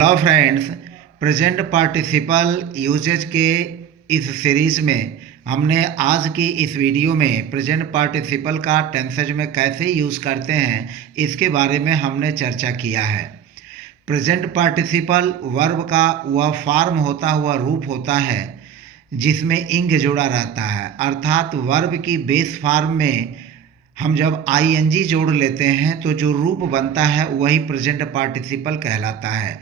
Hello friends, present participle usages के इस series में हमने आज की इस वीडियो में प्रेजेंट पार्टिसिपल का टेंसेज में कैसे यूज़ करते हैं इसके बारे में हमने चर्चा किया है। प्रेजेंट पार्टिसिपल वर्ब का वह फॉर्म होता हुआ रूप होता है जिसमें इंग जुड़ा रहता है, अर्थात वर्ब की बेस फॉर्म में हम जब आईएनजी जोड़ लेते हैं तो जो रूप बनता है वही प्रेजेंट पार्टिसिपल कहलाता है।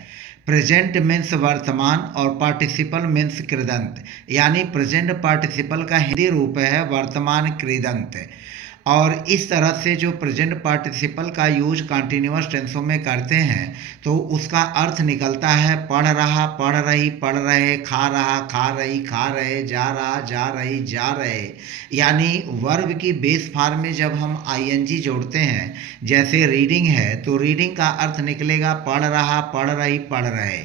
प्रेजेंट मीन्स वर्तमान और पार्टिसिपल मीन्स कृदंत, यानी प्रेजेंट पार्टिसिपल का हिंदी रूप है वर्तमान कृदंत। और इस तरह से जो प्रेजेंट पार्टिसिपल का यूज कंटिन्यूअस टेंसों में करते हैं तो उसका अर्थ निकलता है पढ़ रहा, पढ़ रही, पढ़ रहे, खा रहा, खा रही, खा रहे, जा रहा, जा रही, जा रहे। यानी वर्ब की बेस फॉर्म में जब हम आईएनजी जोड़ते हैं, जैसे रीडिंग है तो रीडिंग का अर्थ निकलेगा पढ़ रहा, पढ़ रही, पढ़ रहे।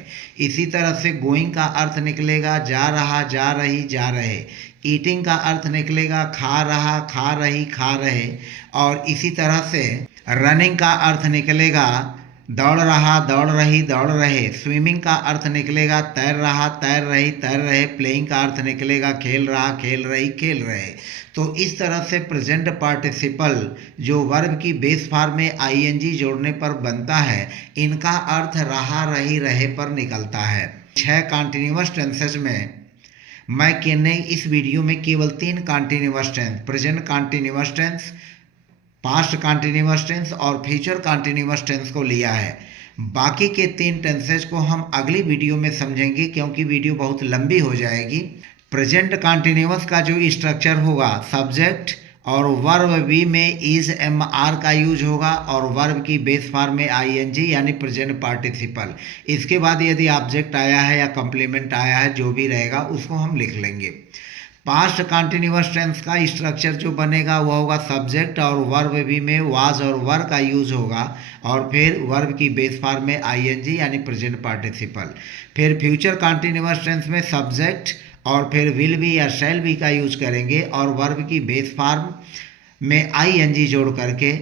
इसी तरह से गोइंग का अर्थ निकलेगा जा रहा, जा रही, जा रहे। ईटिंग का अर्थ निकलेगा खा रहा, खा रही, खा रहे। और इसी तरह से रनिंग का अर्थ निकलेगा दौड़ रहा, दौड़ रही, दौड़ रहे। स्विमिंग का अर्थ निकलेगा तैर रहा, तैर रही, तैर रहे। प्लेइंग का अर्थ निकलेगा खेल रहा, खेल रही, खेल रहे। तो इस तरह से प्रेजेंट पार्टिसिपल जो वर्ब की बेस फॉर्म में आईएनजी जोड़ने पर बनता है, इनका अर्थ रहा, रही, रहे पर निकलता है। 6 कॉन्टिन्यूअस टेंसेज में मैं इस वीडियो में केवल 3 continuous tense, present continuous tense, past continuous tense और फ्यूचर कॉन्टिन्यूअस टेंस को लिया है। बाकी के 3 टेंसेज को हम अगली वीडियो में समझेंगे क्योंकि वीडियो बहुत लंबी हो जाएगी। प्रेजेंट कॉन्टिन्यूअस का जो स्ट्रक्चर होगा, सब्जेक्ट और वर्ब बी में इज एम आर का यूज होगा और वर्ब की बेस फॉर्म में आईएनजी यानी प्रेजेंट पार्टिसिपल। इसके बाद यदि ऑब्जेक्ट आया है या कॉम्प्लीमेंट आया है, जो भी रहेगा उसको हम लिख लेंगे। पास्ट कॉन्टिन्यूअस टेंस का स्ट्रक्चर जो बनेगा वह होगा सब्जेक्ट और वर्ब बी में वाज और वर का यूज होगा और फिर वर्ब की बेस फॉर्म में आईएनजी यानी प्रेजेंट पार्टिसिपल। फिर फ्यूचर कॉन्टिन्यूअस टेंस में सब्जेक्ट और फिर विल बी या शैल बी का यूज करेंगे और वर्ब की बेस फॉर्म में आईएनजी जोड़ करके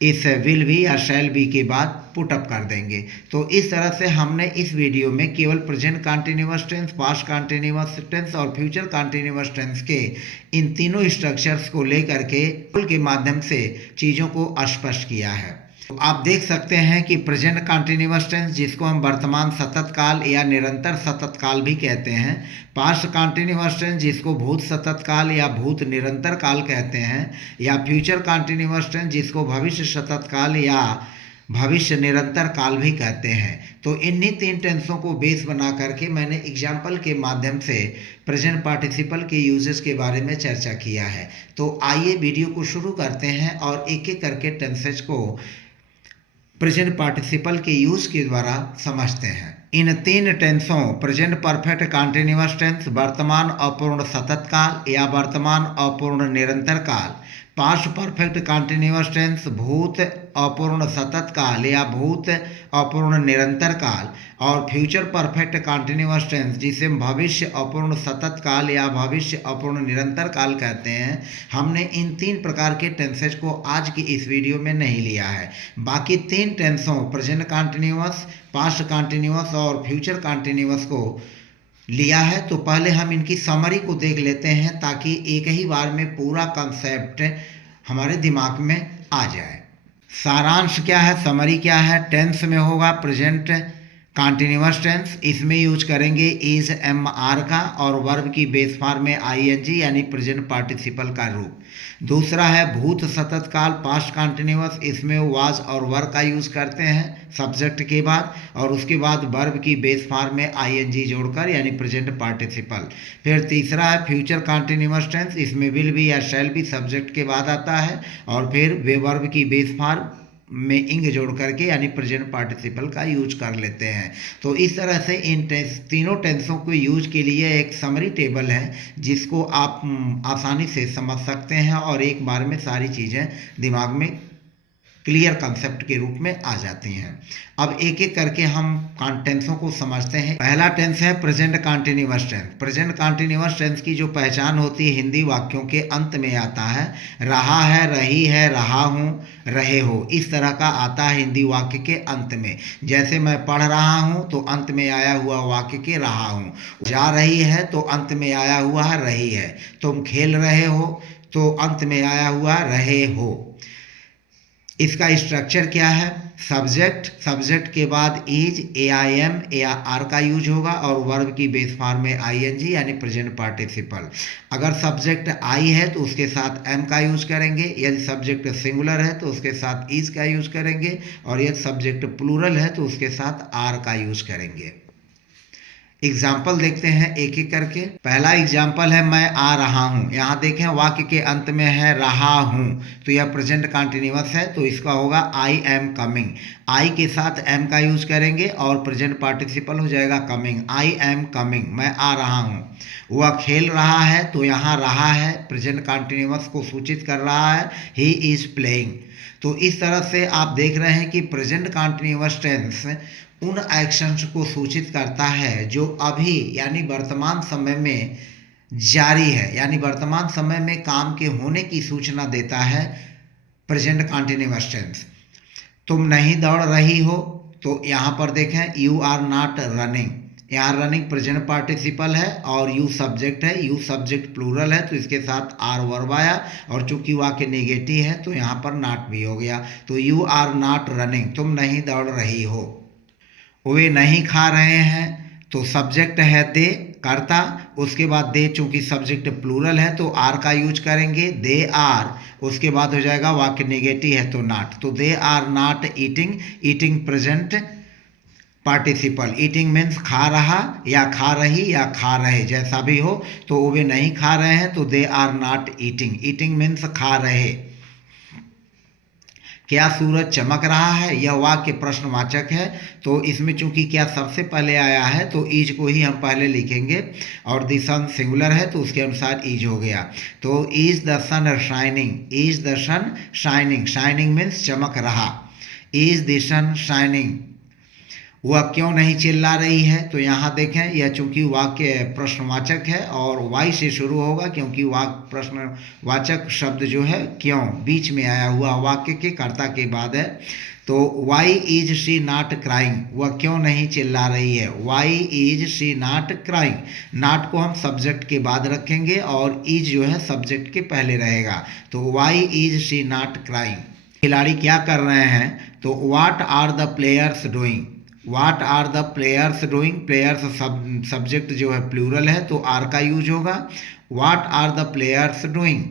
इस विल बी या शैल बी के बाद पुटअप कर देंगे। तो इस तरह से हमने इस वीडियो में केवल present continuous tense, past continuous tense और फ्यूचर कॉन्टिन्यूअस टेंस के इन तीनों स्ट्रक्चर्स को लेकर के माध्यम से चीज़ों को स्पष्ट किया है। तो आप देख सकते हैं कि प्रेजेंट कॉन्टिन्यूअस टेंस जिसको हम वर्तमान सतत काल या निरंतर सतत काल भी कहते हैं, पास्ट कॉन्टिन्यूअस टेंस जिसको भूत सतत काल या भूत निरंतर काल कहते हैं, या फ्यूचर कॉन्टिन्यूअस टेंस जिसको भविष्य सतत काल या भविष्य निरंतर काल भी कहते हैं। तो इन्हीं 3 टेंसों को बेस बना करके मैंने एग्जाम्पल के माध्यम से प्रेजेंट पार्टिसिपल के यूजेस के बारे में चर्चा किया है। तो आइए वीडियो को शुरू करते हैं और एक एक करके टेंसेज को प्रेजेंट पार्टिसिपल के यूज के द्वारा समझते हैं। इन 3 टेंसों प्रेजेंट परफेक्ट कॉन्टिन्यूअस टेंस वर्तमान अपूर्ण सतत काल या वर्तमान अपूर्ण निरंतर काल, पास्ट परफेक्ट कॉन्टिन्यूअस टेंस भूत अपूर्ण सतत काल या भूत अपूर्ण निरंतर काल, और फ्यूचर परफेक्ट कॉन्टिन्यूअस टेंस जिसे भविष्य अपूर्ण सतत काल या भविष्य अपूर्ण निरंतर काल कहते हैं। हमने इन 3 प्रकार के टेंसेज को आज की इस वीडियो में नहीं लिया है। बाकी 3 टेंसों प्रेजेंट कॉन्टिन्यूअस, पास्ट कॉन्टिन्यूअस और फ्यूचर कॉन्टिन्यूअस को लिया है। तो पहले हम इनकी समरी को देख लेते हैं ताकि एक ही बार में पूरा कंसेप्ट हमारे दिमाग में आ जाए। सारांश क्या है, समरी क्या है? टेंस में होगा प्रेजेंट कॉन्टिन्यूअस टेंस, इसमें यूज करेंगे इज एम आर का और वर्ब की बेस फॉर्म में आईएनजी यानी प्रेजेंट पार्टिसिपल का रूप। दूसरा है भूत सतत काल, पास्ट कॉन्टिन्यूअस, इसमें वाज और वर का यूज करते हैं सब्जेक्ट के बाद और उसके बाद वर्ब की बेस फॉर्म में आईएनजी जोड़कर यानी प्रेजेंट पार्टिसिपल। फिर तीसरा है फ्यूचर कॉन्टिन्यूअस टेंस, इसमें विल बी या शैल बी सब्जेक्ट के बाद आता है और फिर वे वर्ब की बेस फॉर्म में इंग जोड़ करके यानी प्रेजेंट पार्टिसिपल का यूज कर लेते हैं। तो इस तरह से इन तीनों टेंसों को यूज के लिए एक समरी टेबल है जिसको आप आसानी से समझ सकते हैं और एक बार में सारी चीज़ें दिमाग में क्लियर कंसेप्ट के रूप में आ जाती हैं। अब एक एक करके हम टेंसों को समझते हैं। पहला टेंस है present continuous tense. Present continuous tense की जो पहचान होती है हिंदी वाक्यों के अंत में आता है। रहा है, रही है, रहा हूँ, रहे हो, इस तरह का आता है हिंदी वाक्य के अंत में। जैसे मैं पढ़ रहा हूँ तो अंत में आया हुआ वाक्य के रहा हूँ। जा रही है तो अंत में आया हुआ है रही है। तुम खेल रहे हो तो अंत में आया हुआ रहे हो। इसका स्ट्रक्चर क्या है? सब्जेक्ट के बाद इज, एआईएम या आर का यूज होगा और वर्ब की बेस फॉर्म में आईएनजी यानी प्रेजेंट पार्टिसिपल। अगर सब्जेक्ट आई है तो उसके साथ एम का यूज करेंगे। यदि सब्जेक्ट सिंगुलर है तो उसके साथ इज का यूज करेंगे और यदि सब्जेक्ट प्लूरल है तो उसके साथ आर का यूज करेंगे। एग्जाम्पल देखते हैं एक एक करके। पहला एग्जाम्पल है मैं आ रहा हूँ। यहाँ देखें वाक्य के अंत में है रहा हूँ, तो यह प्रेजेंट कंटिन्यूअस है तो इसका होगा आई एम कमिंग। आई के साथ एम का यूज करेंगे और प्रेजेंट पार्टिसिपल हो जाएगा कमिंग। आई एम कमिंग, मैं आ रहा हूँ। वह खेल रहा है तो यहाँ रहा है प्रेजेंट कंटिन्यूअस को सूचित कर रहा है, ही इज प्लेइंग। तो इस तरह से आप देख रहे हैं कि प्रेजेंट कंटिन्यूअस टेंस उन एक्शंस को सूचित करता है जो अभी यानी वर्तमान समय में जारी है, यानी वर्तमान समय में काम के होने की सूचना देता है प्रेजेंट कंटिन्यूअस टेंस। तुम नहीं दौड़ रही हो तो यहाँ पर देखें यू आर नॉट रनिंग। यहाँ रनिंग प्रेजेंट पार्टिसिपल है और यू सब्जेक्ट है। यू सब्जेक्ट प्लूरल है तो इसके साथ आर वर्ब आया और चूंकि वाक्य नेगेटिव है तो यहाँ पर नॉट भी हो गया। तो यू आर नॉट रनिंग, तुम नहीं दौड़ रही हो। वे नहीं खा रहे हैं तो सब्जेक्ट है दे, कर्ता, उसके बाद दे चूंकि सब्जेक्ट प्लूरल है तो आर का यूज करेंगे, दे आर। उसके बाद हो जाएगा वाक्य नेगेटिव है तो नॉट। तो they are not eating, eating present participle. Eating means खा रहा या खा रही या खा रहे, जैसा भी हो। तो वे नहीं खा रहे हैं तो they are not eating, eating means खा रहे। क्या सूरज चमक रहा है? यह वाक्य प्रश्नवाचक है तो इसमें चूंकि क्या सबसे पहले आया है तो इज को ही हम पहले लिखेंगे और द सन सिंगुलर है तो उसके अनुसार इज हो गया। तो is the sun shining, is the sun shining, shining means चमक रहा। Is the sun shining. वह क्यों नहीं चिल्ला रही है? तो यहाँ देखें यह चूंकि वाक्य प्रश्नवाचक है और वाई से शुरू होगा क्योंकि वाक्य प्रश्नवाचक शब्द जो है क्यों बीच में आया हुआ वाक्य के कर्ता के बाद है। तो why is she not crying, वह क्यों नहीं चिल्ला रही है? Why is she not crying. Not को हम सब्जेक्ट के बाद रखेंगे और इज जो है सब्जेक्ट के पहले रहेगा। तो why is she not crying. खिलाड़ी क्या कर रहे हैं? तो what are the players doing, what are the players doing. Players subject जो है प्लूरल है तो आर का यूज होगा। What are the players doing.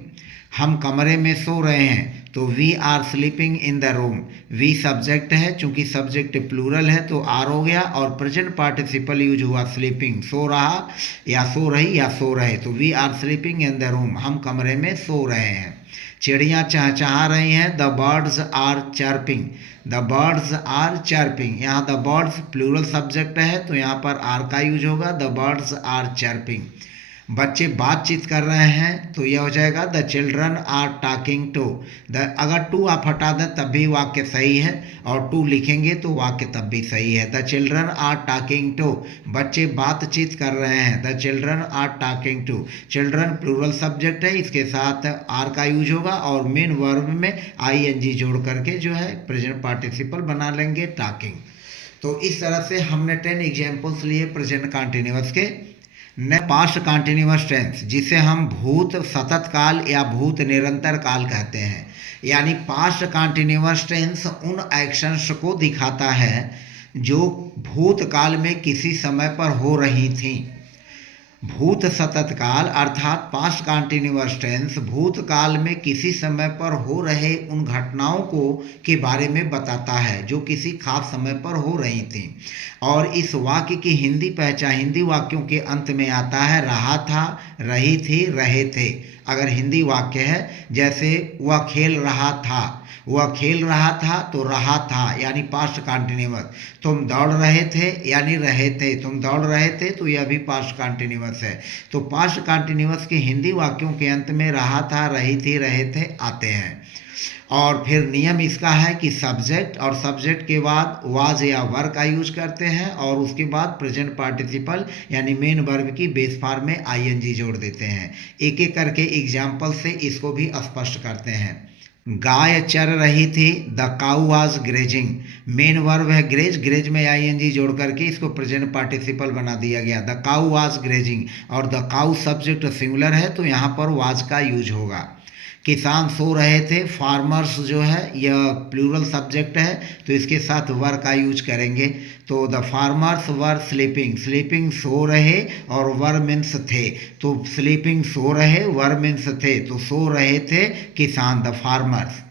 हम कमरे में सो रहे हैं तो we are sleeping in the room. We subject है चूंकि सब्जेक्ट प्लूरल है तो आर हो गया और प्रेजेंट पार्टिसिपल यूज हुआ स्लीपिंग, सो रहा या सो रही या सो रहे। तो we are sleeping in the room, हम कमरे में सो रहे हैं। चिड़ियाँ चहचहा रही हैं, the birds are chirping, the birds are chirping. यहाँ द बर्ड्स प्लूरल सब्जेक्ट है तो यहाँ पर आर का यूज होगा, द बर्ड्स आर चर्पिंग। बच्चे बातचीत कर रहे हैं तो यह हो जाएगा the children are talking too. अगर टू आप हटा दें तब भी वाक्य सही है और टू लिखेंगे तो वाक्य तब भी सही है। The children are talking too, बच्चे बातचीत कर रहे हैं, the children are talking too. Children plural subject है, इसके साथ आर का यूज होगा और मेन वर्ब में आईएनजी जोड़ करके जो है प्रेजेंट पार्टिसिपल बना लेंगे टॉकिंग। तो इस तरह से हमने 10 एग्जाम्पल्स लिए प्रेजेंट कंटिन्यूअस के। न पास्ट कंटिन्यूअस टेंस जिसे हम भूत सतत काल या भूत निरंतर काल कहते हैं, यानी पास्ट कंटिन्यूअस टेंस उन एक्शंस को दिखाता है जो भूतकाल में किसी समय पर हो रही थी। भूत सतत काल अर्थात पास्ट कंटिन्यूअस टेंस भूतकाल में किसी समय पर हो रहे उन घटनाओं को के बारे में बताता है जो किसी खास समय पर हो रही थी। और इस वाक्य की हिंदी पहचान हिंदी वाक्यों के अंत में आता है रहा था, रही थी, रहे थे। अगर हिंदी वाक्य है जैसे वह खेल रहा था, वह खेल रहा था तो रहा था यानी पास्ट कंटिन्यूअस। तुम दौड़ रहे थे यानी रहे थे, तुम दौड़ रहे थे तो यह भी पास्ट कंटिन्यूअस है। तो पास्ट कंटिन्यूअस के हिंदी वाक्यों के अंत में रहा था, रही थी, रहे थे आते हैं। और फिर नियम इसका है कि सब्जेक्ट और सब्जेक्ट के बाद वाज या वर का यूज करते हैं और उसके बाद प्रेजेंट पार्टिसिपल यानी मेन वर्ब की बेस फॉर्म में आईएनजी जोड़ देते हैं। एक एक करके एग्जाम्पल से इसको भी स्पष्ट करते हैं। गाय चर रही थी, the cow was grazing. Main verb है ग्रेज, ग्रेज में आईएनजी जोड़ करके इसको प्रेजेंट पार्टिसिपल बना दिया गया। द काउ वाज ग्रेजिंग और द काउ सब्जेक्ट सिंगुलर है तो यहाँ पर वाज का यूज होगा। किसान सो रहे थे, फार्मर्स जो है यह प्लूरल सब्जेक्ट है तो इसके साथ वर का यूज करेंगे। तो the farmers were sleeping, sleeping so रहे और वर मीन्स थे, तो स्लीपिंग सो रहे, वर मीन्स थे, तो सो रहे थे किसान द फार्मर्स।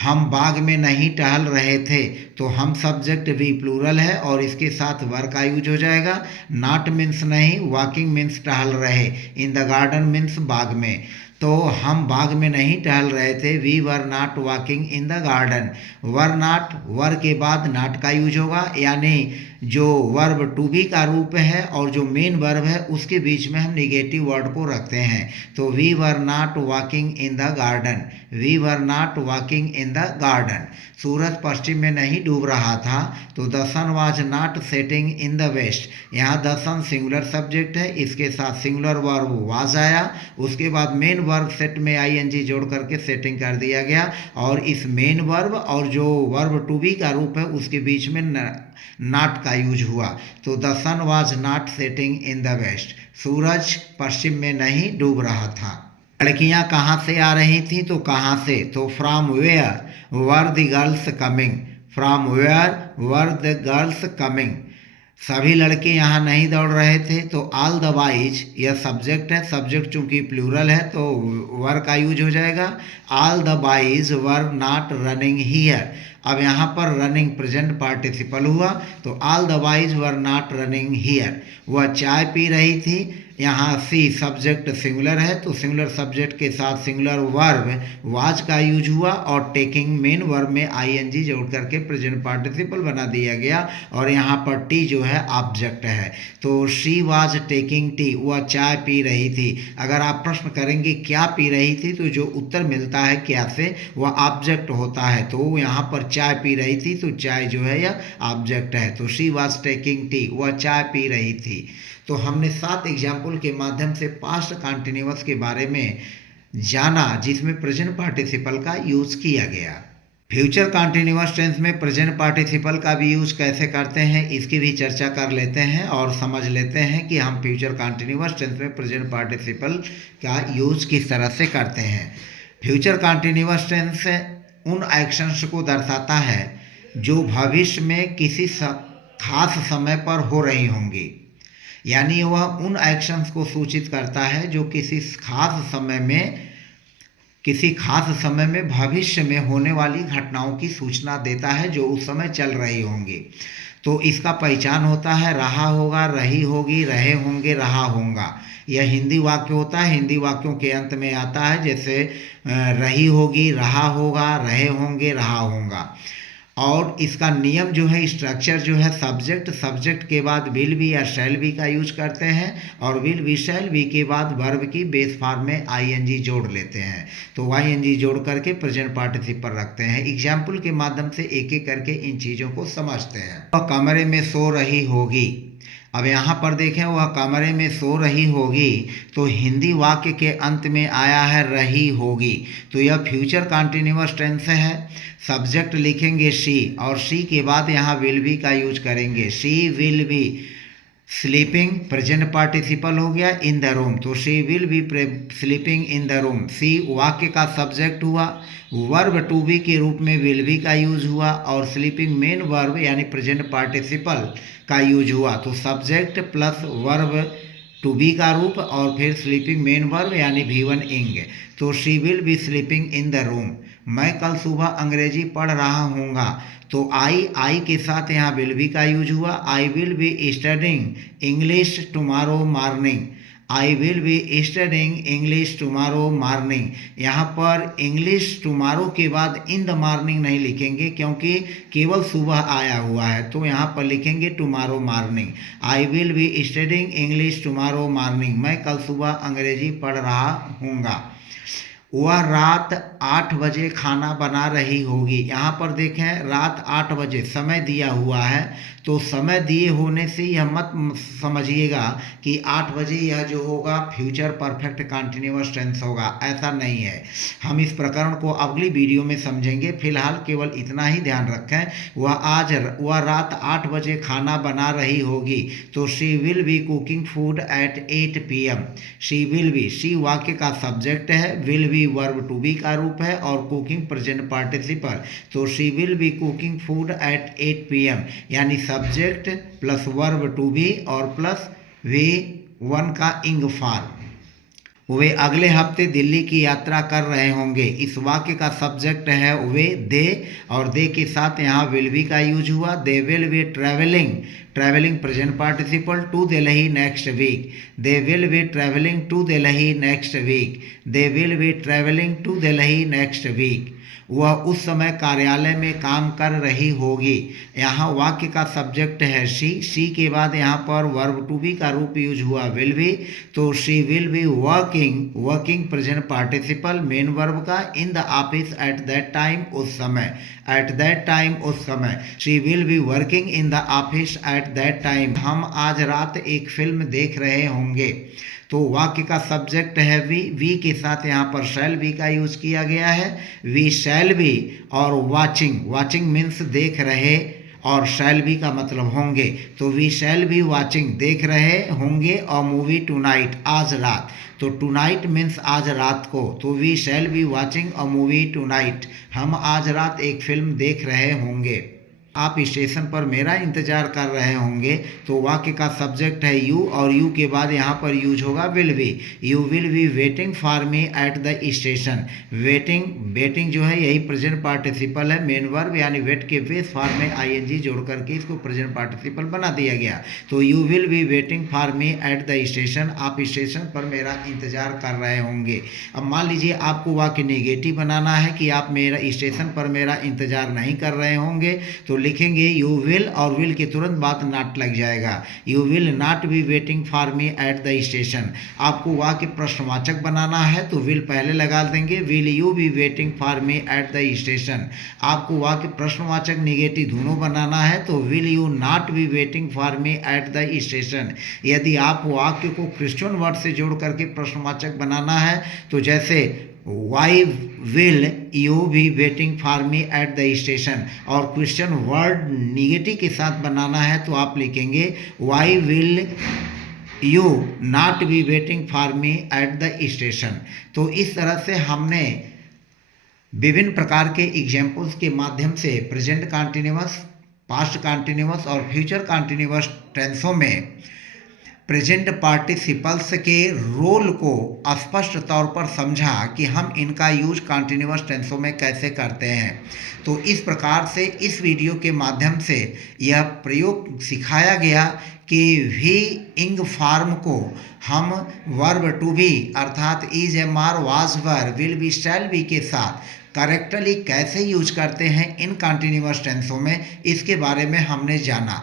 हम बाग में नहीं टहल रहे थे, तो हम सब्जेक्ट भी प्लूरल है और इसके साथ वर का यूज हो जाएगा। नॉट मीन्स नहीं, वॉकिंग मीन्स टहल रहे, इन द गार्डन मीन्स बाग में, तो हम बाग में नहीं टहल रहे थे, we were not walking in the garden. Were not, were के बाद नॉट का यूज होगा, यानी जो वर्ब टू बी का रूप है और जो मेन वर्ब है उसके बीच में हम निगेटिव वर्ड को रखते हैं। तो we were not walking in the garden, we were not walking in the garden. सूरज पश्चिम में नहीं डूब रहा था, तो the sun was not setting in the west. यहाँ द सन सिंगुलर सब्जेक्ट है, इसके साथ सिंगुलर वर्ब वाज आया, उसके बाद मेन वर्ब सेट में आईएनजी जोड़ करके सेटिंग कर दिया गया और इस मेन वर्ब और जो वर्ब टू बी का रूप है उसके बीच में नॉट का यूज हुआ। तो the sun was not setting in the west, सूरज पश्चिम में नहीं डूब रहा था। लड़कियां कहाँ से आ रही थी, तो कहाँ से, तो from where were the girls coming, from where were the girls coming. सभी लड़के यहाँ नहीं दौड़ रहे थे, तो ऑल द बॉयज यह सब्जेक्ट है, सब्जेक्ट चूंकि प्लूरल है तो वर का यूज हो जाएगा। All the boys were not running here. अब यहाँ पर रनिंग प्रेजेंट पार्टिसिपल हुआ, तो all the boys were not running here. वह चाय पी रही थी, यहाँ सी सब्जेक्ट सिंगुलर है तो सिंगुलर सब्जेक्ट के साथ सिंगुलर वर्ब वाज का यूज हुआ और टेकिंग मेन वर्ब में आईएनजी जोड़ करके प्रेजेंट पार्टिसिपल बना दिया गया और यहाँ पर टी जो है ऑब्जेक्ट है। तो शी वाज टेकिंग टी, वह चाय पी रही थी। अगर आप प्रश्न करेंगे क्या पी रही थी, तो जो उत्तर मिलता है क्या से वह ऑब्जेक्ट होता है, तो यहाँ पर चाय पी रही थी तो चाय जो है यह ऑब्जेक्ट है। तो शी वाज टेकिंग टी, वह चाय पी रही थी। तो हमने 7 एग्जाम्पल के माध्यम से पास्ट कंटिन्यूअस के बारे में जाना जिसमें प्रेजेंट पार्टिसिपल का यूज किया गया। फ्यूचर कंटिन्यूअस टेंस में प्रेजेंट पार्टिसिपल का भी यूज कैसे करते हैं इसकी भी चर्चा कर लेते हैं और समझ लेते हैं कि हम फ्यूचर कंटिन्यूअस टेंस में प्रेजेंट पार्टिसिपल का यूज किस तरह से करते हैं। फ्यूचर कंटिन्यूअस टेंस उन एक्शंस को दर्शाता है जो भविष्य में किसी खास समय पर हो रही होंगी, यानी वह उन एक्शंस को सूचित करता है जो किसी खास समय में भविष्य में होने वाली घटनाओं की सूचना देता है जो उस समय चल रही होंगी। तो इसका पहचान होता है रहा होगा, रही होगी, रहे होंगे, रहा होगा। यह हिंदी वाक्य होता है, हिंदी वाक्यों के अंत में आता है, जैसे रही होगी, रहा होगा, रहे होंगे, रहा होगा। और इसका नियम जो है, स्ट्रक्चर जो है, सब्जेक्ट के बाद विल बी या शैल बी का यूज करते हैं और विल बी शैल बी के बाद वर्ब की बेस फॉर्म में आईएनजी जोड़ लेते हैं। तो आईएनजी जोड़ करके प्रेजेंट पार्टिसिपल रखते हैं। एग्जाम्पल के माध्यम से एक एक करके इन चीज़ों को समझते हैं। वह कमरे में सो रही होगी। अब यहाँ पर देखें, वह कमरे में सो रही होगी, तो हिंदी वाक्य के अंत में आया है रही होगी, तो यह फ्यूचर कंटिन्यूअस टेंस है। सब्जेक्ट लिखेंगे शी और शी के बाद यहाँ विल बी का यूज करेंगे। She will be sleeping, present participle हो गया इन द रूम, तो she will be sleeping in the room. C वाक्य का सब्जेक्ट हुआ, वर्ब टू बी के रूप में विल बी का यूज हुआ और स्लीपिंग मेन वर्ब यानी प्रेजेंट पार्टिसिपल का यूज हुआ। तो subject plus verb to be का रूप और फिर स्लीपिंग मेन वर्ब यानी V1 इंग। तो she will be sleeping in the room. मैं कल सुबह अंग्रेजी पढ़ रहा हूँगा, तो आई के साथ यहाँ विल बी का यूज हुआ। I will be studying English tomorrow morning, I will be studying English tomorrow morning. यहाँ पर इंग्लिश टुमारो के बाद इन द मॉर्निंग नहीं लिखेंगे क्योंकि केवल सुबह आया हुआ है, तो यहाँ पर लिखेंगे tomorrow morning. I will be studying English tomorrow morning, मैं कल सुबह अंग्रेजी पढ़ रहा हूँगा। वह रात 8 बजे खाना बना रही होगी। यहाँ पर देखें रात 8 बजे समय दिया हुआ है, तो समय दिए होने से यह मत समझिएगा कि 8 बजे यह जो होगा फ्यूचर परफेक्ट कंटिन्यूअस टेंस होगा, ऐसा नहीं है। हम इस प्रकरण को अगली वीडियो में समझेंगे। फिलहाल केवल इतना ही ध्यान रखें, वह रात 8 बजे खाना बना रही होगी, तो she will be cooking food at 8 PM। She will be, she वाक्य का सब्जेक्ट है, will be verb to be का रूप है और कुकिंग प्रेजेंट पार्टिसिपल, तो she will be cooking food at 8 PM, यानी subject plus verb to be और प्लस वी वन का इंग फॉर्म। वे अगले हफ्ते दिल्ली की यात्रा कर रहे होंगे। इस वाक्य का सब्जेक्ट है वे, दे, और दे के साथ यहाँ विल बी का यूज हुआ। They will be travelling, travelling present participle to Delhi next week. They will be travelling to Delhi next week. They will be travelling to Delhi next week. वह उस समय कार्यालय में काम कर रही होगी। यहाँ वाक्य का सब्जेक्ट है शी, शी के बाद यहाँ पर वर्ब टू बी का रूप यूज हुआ विल बी, तो she will be working, working present participle main verb का, in the office at that time, उस समय, एट दैट टाइम उस समय। She will be working in the office at that time. हम आज रात एक फिल्म देख रहे होंगे, तो वाक्य का सब्जेक्ट है वी के साथ यहाँ पर शैल बी का यूज किया गया है। वी शैल बी, और वाचिंग, वाचिंग मीन्स देख रहे, और शैल बी का मतलब होंगे, तो वी शैल बी वाचिंग, देख रहे होंगे, और मूवी टुनाइट, आज रात, तो टुनाइट मीन्स आज रात को, तो we shall be watching a movie tonight, हम आज रात एक फिल्म देख रहे होंगे। आप स्टेशन पर मेरा इंतजार कर रहे होंगे, तो वाक्य का सब्जेक्ट है यू, और यू के बाद यहाँ पर यूज होगा will be. You will be waiting for me at the station. Waiting, waiting जो है यही प्रेजेंट पार्टिसिपल है, मेन वर्ब, यानी वेट के बेस फॉर्म में ING जोड़ करके इसको प्रेजेंट पार्टिसिपल बना दिया गया। तो you will be waiting for me at the station, आप स्टेशन पर मेरा इंतजार कर रहे होंगे। अब मान लीजिए आपको वाक्य नेगेटिव बनाना है कि आप मेरा स्टेशन पर मेरा इंतजार नहीं कर रहे होंगे, तो लिखेंगे यू विल, और विल के तुरंत बाद नॉट लग जाएगा। You will not be waiting for me at the station. आपको वाक्य प्रश्नवाचक बनाना है तो विल पहले लगा देंगे, will you be waiting for me at the station. आपको वाक्य प्रश्नवाचक निगेटिव दोनों बनाना है तो will you not be waiting for me at the station. यदि आप वाक्य को क्वेश्चन वर्ड से जोड़ करके प्रश्नवाचक बनाना है, तो जैसे why will you be waiting for me at the station, और क्वेश्चन वर्ड निगेटिव के साथ बनाना है तो आप लिखेंगे why will you not be waiting for me at the station. तो इस तरह से हमने विभिन्न प्रकार के एग्जाम्पल्स के माध्यम से प्रेजेंट कंटिन्यूअस, पास्ट कंटिन्यूअस और फ्यूचर कंटिन्यूअस टेंसों में प्रेजेंट पार्टिसिपल्स के रोल को स्पष्ट तौर पर समझा कि हम इनका यूज कंटिन्यूअस टेंसों में कैसे करते हैं। तो इस प्रकार से इस वीडियो के माध्यम से यह प्रयोग सिखाया गया कि वी इंग फॉर्म को हम वर्ब टू बी अर्थात is, am are, was, were, will be, shall be के साथ करेक्टली कैसे यूज करते हैं इन कंटिन्यूअस टेंसों में, इसके बारे में हमने जाना।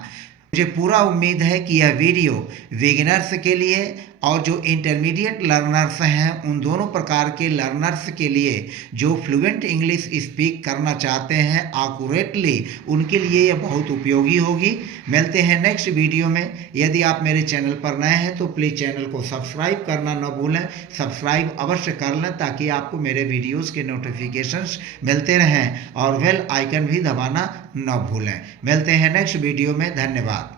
मुझे पूरा उम्मीद है कि यह वीडियो बिगिनर्स के लिए और जो इंटरमीडिएट लर्नर्स हैं उन दोनों प्रकार के लर्नर्स के लिए जो फ्लुएंट इंग्लिश स्पीक करना चाहते हैं एक्यूरेटली, उनके लिए यह बहुत उपयोगी होगी। मिलते हैं नेक्स्ट वीडियो में। यदि आप मेरे चैनल पर नए हैं तो प्लीज़ चैनल को सब्सक्राइब करना न भूलें, सब्सक्राइब अवश्य कर लें ताकि आपको मेरे वीडियोज़ के नोटिफिकेशंस मिलते रहें, और बेल आइकन भी दबाना न भूलें। मिलते हैं नेक्स्ट वीडियो में, धन्यवाद।